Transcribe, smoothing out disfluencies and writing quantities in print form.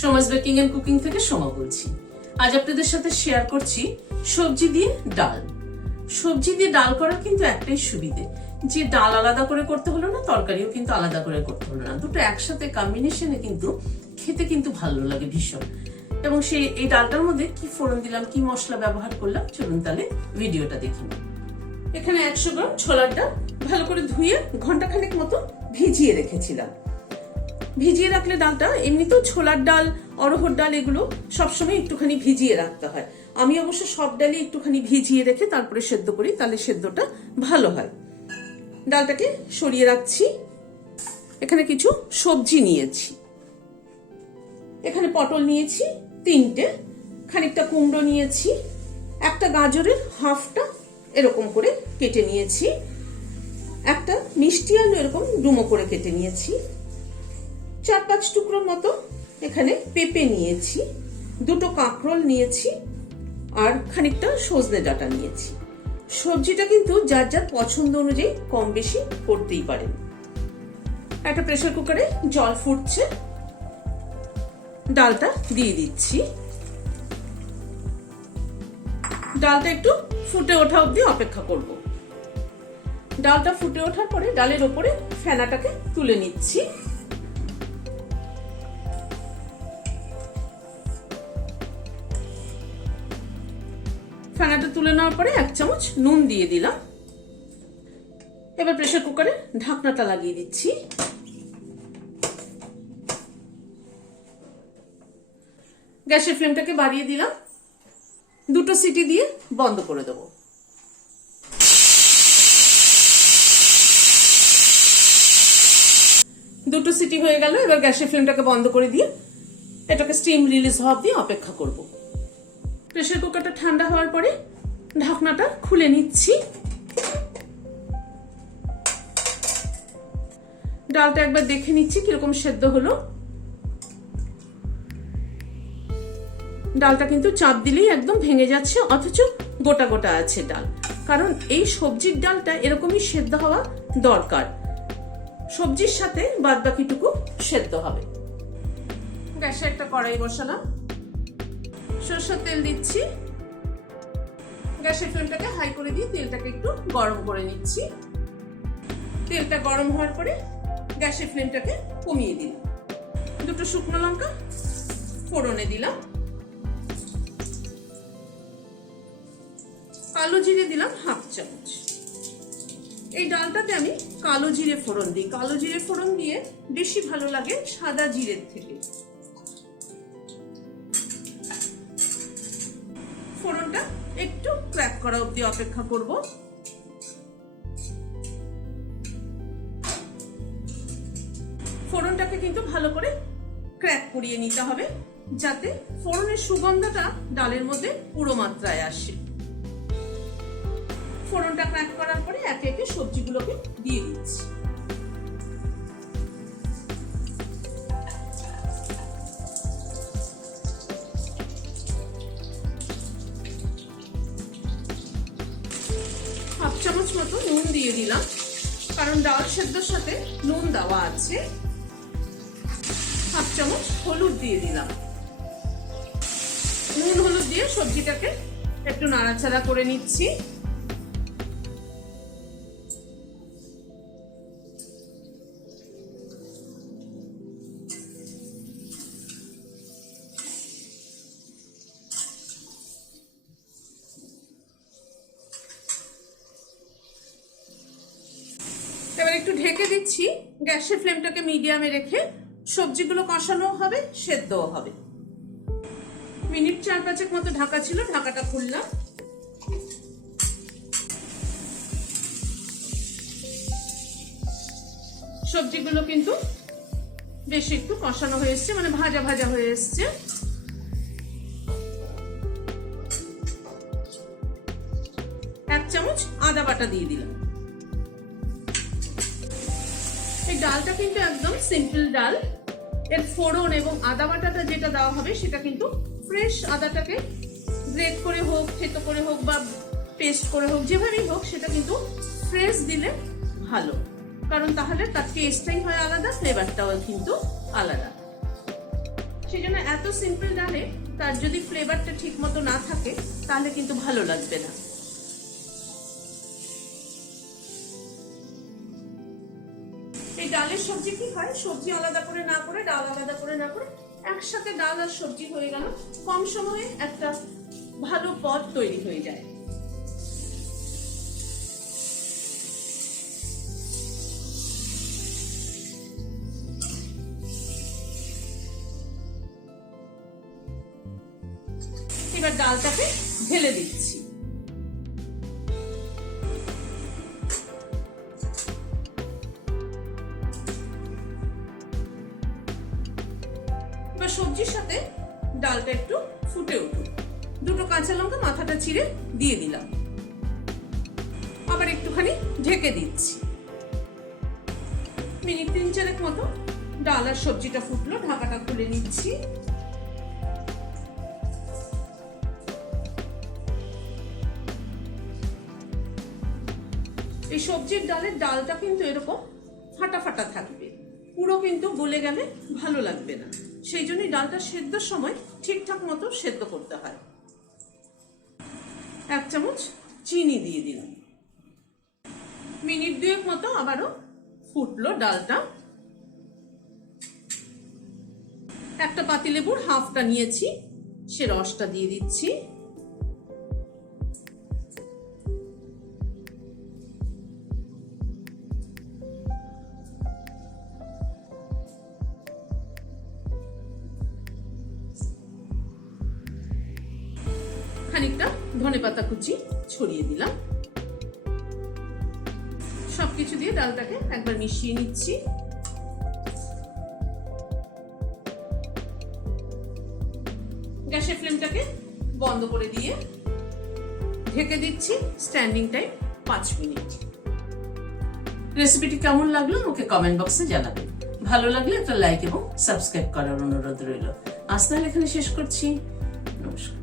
Soma's baking and cooking থেকে সোমা বলছি। আজ আপনাদের সাথে শেয়ার করছি সবজি দিয়ে ডাল। সবজি দিয়ে ডাল করার কিন্তু একটাই সুবিধে, যে ডাল আলাদা করে করতে হলো না, তরকারিও কিন্তু আলাদা করে করতে হলো না, দুটো একসাথে কম্বিনেশনে কিন্তু খেতে কিন্তু ভালো লাগে ভীষণ। এবং এই ডালটার মধ্যে কি ফোড়ন দিলাম, কি মশলা ব্যবহার করলাম, চলুন তাহলে ভিডিওটা দেখি। এখানে 100 গ্রাম ছোলার ডাল ভালো করে ধুয়ে ঘন্টাখানেক মতো ভিজিয়ে রেখেছিলাম। ভিজিয়ে রাখলে ডালটা, এমনিতেও ছোলার ডাল, অরহর ডাল এগুলো সবসময় একটুখানি ভিজিয়ে রাখতে হয়। আমি অবশ্য সব ডালই একটুখানি ভিজিয়ে রেখে তারপরে সেদ্ধ করি, তাহলে সেদ্ধটা ভালো হয়। ডালটাকে সরিয়ে রাখছি। এখানে কিছু সবজি নিয়েছি। এখানে পটল নিয়েছি 3টে, খানিকটা কুমড়ো নিয়েছি, একটা গাজরের হাফটা এরকম করে কেটে নিয়েছি, একটা মিষ্টি আলু এরকম ডুমো করে কেটে নিয়েছি, 4-5 টুকরোর মতো এখানে পেঁপে নিয়েছি, 2টো কাঁকরোল নিয়েছি, আর খানিকটা সজনে ডাঁটা নিয়েছি। সবজিটা কিন্তু যার যার পছন্দ অনুযায়ী কম বেশি করতেই পারেন। একটা প্রেসার কুকারে জল ফুটছে, ডালটা দিয়ে দিচ্ছি। ডালটা একটু ফুটে ওঠা অবধি অপেক্ষা করব। ডালটা ফুটে ওঠার পরে ডালের ওপরে ফেনাটাকে তুলে নিচ্ছি। ফেনাটা তুলে নেওয়ার পরে 1 চামচ নুন দিয়ে দিলাম। এবার প্রেসার কুকারে ঢাকনাটা লাগিয়ে দিচ্ছি। গ্যাসের ফ্লেমটাকে বাড়িয়ে দিলাম, 2টো সিটি দিয়ে বন্ধ করে দেবো। দুটো সিটি হয়ে গেল। এবার গ্যাসের ফ্লেমটাকে বন্ধ করে দিয়ে এটাকে স্টিম রিলিজ হওয়া অবধি অপেক্ষা করব। প্রেসার কুকারটা ঠান্ডা হওয়ার পরে ঢাকনাটা খুলে নিচ্ছি। ডালটা একবার দেখে নিচ্ছি কিরকম সেদ্ধ হলো। ডালটা কিন্তু চাপ দিলেই একদম ভেঙে যাচ্ছে, অথচ গোটা গোটা আছে ডাল। কারণ এই সবজির ডালটা এরকমই সেদ্ধ হওয়া দরকার, সবজির সাথে বাদ বাকিটুকু সেদ্ধ হবে। গ্যাসে একটা কড়াই বসালাম, সরষের তেল দিচ্ছি। গ্যাসের ফ্লেমটাকে হাই করে দিয়ে তেলটাকে একটু গরম করে নিচ্ছি। তেলটা গরম হওয়ার পরে গ্যাসের ফ্লেমটাকে কমিয়ে দিলাম। 2টো শুকনো লঙ্কা ফোড়নে দিলাম, কালো জিরে দিলাম 1/2 চামচ। এই ডালটাতে আমি কালো জিরে ফোড়ন দিই। কালো জিরে ফোড়ন দিয়ে বেশি ভালো লাগে সাদা জিরের থেকে। ফোড়নটা একটু ক্র্যাক করা অবধি অপেক্ষা করব। ফোড়নটাকে কিন্তু ভালো করে ক্র্যাক করিয়ে নিতে হবে, যাতে ফোড়নের সুগন্ধটা ডালের মধ্যে পুরো মাত্রায় আসে। ফোড়নটা ক্র্যাক করার পরে একে একে সবজিগুলোকে দিয়ে দিচ্ছি। হাফ চামচ মতো নুন দিয়ে দিলাম, কারণ ডাল সেদ্ধর সাথে নুন দেওয়া আছে। 1/2 চামচ হলুদ দিয়ে দিলাম। নুন হলুদ দিয়ে সবজিটাকে একটু নাড়াচাড়া করে নিচ্ছি। এবার একটু ঢেকে দিচ্ছি। গ্যাসের ফ্লেমটাকে মিডিয়ামে রেখে সবজিগুলো কষানো হবে, সেদ্ধও হবে। মিনিট 4-5 মতো ঢাকা ছিল, ঢাকাটা খুললাম। সবজিগুলো কিন্তু বেশ একটু কষানো হয়ে এসছে, মানে ভাজা ভাজা হয়ে এসছে। এক চামচ আদা বাটা দিয়ে দিলাম। এই ডালটা কিন্তু একদম সিম্পল ডাল। এর ফোড়ন এবং আদা বাটাটা যেটা দেওয়া হবে সেটা কিন্তু ফ্রেশ আদাটাকে গ্রেট করে হোক, থেতো করে হোক বা পেস্ট করে হোক, যেভাবেই হোক সেটা কিন্তু ফ্রেশ দিলে ভালো, কারণ তাহলে তার টেস্টটাই হয় আলাদা, ফ্লেভারটাও কিন্তু আলাদা। সেই জন্য এত সিম্পল ডালে তার যদি ফ্লেভারটা ঠিক মতো না থাকে তাহলে কিন্তু ভালো লাগবে না। এই ডালের সবজি কি হয়, সবজি আলাদা করে না করে, ডাল আলাদা করে না করে একসাথে ডাল আর সবজি হয়ে গেল, কম সময়ে একটা ভালো পদ তৈরি হয়ে যায়। এবার ডালটাকে ঢেলে দিচ্ছি। এবার সবজির সাথে ডালটা একটু ফুটে উঠুক, দুটো কাঁচা লঙ্কা মাথাটা চিড়ে দিয়ে দিলাম, আবার একটুখানি ঢেকে দিচ্ছি। মিনিট 3-4 মতো ডাল আর সবজিটা ফুটলো, ঢাকাটা খুলে নিচ্ছি। এই সবজির ডালের ডালটা কিন্তু এরকম ফাটা ফাটা থাকবে, পুরো কিন্তু গলে গেলে ভালো লাগবে না, সেই জন্যই ডালটা সেদ্ধর সময় ঠিকঠাক মতো সেদ্ধ করতে হয়। 1 চামচ চিনি দিয়ে দিলাম। মিনিট 2 মতো আবারও ফুটলো ডালটা। একটা পাতিলেবুর হাফটা নিয়েছি, সে রসটা দিয়ে দিচ্ছি। খানিকটা ধনেপাতা কুচি ছড়িয়ে দিলাম। সবকিছু দিয়ে ডালটাকে একবার মিশিয়ে নিচ্ছি। গ্যাসের ফ্লেমটাকে বন্ধ করে দিয়ে ঢেকে দিচ্ছি স্ট্যান্ডিং টাইম 5 মিনিট। রেসিপিটি কেমন লাগলো আমাকে কমেন্ট বক্সে জানাবেন। ভালো লাগলে একটা লাইক এবং সাবস্ক্রাইব করার অনুরোধ রইল। আজ তাহলে এখানে শেষ করছি। নমস্কার।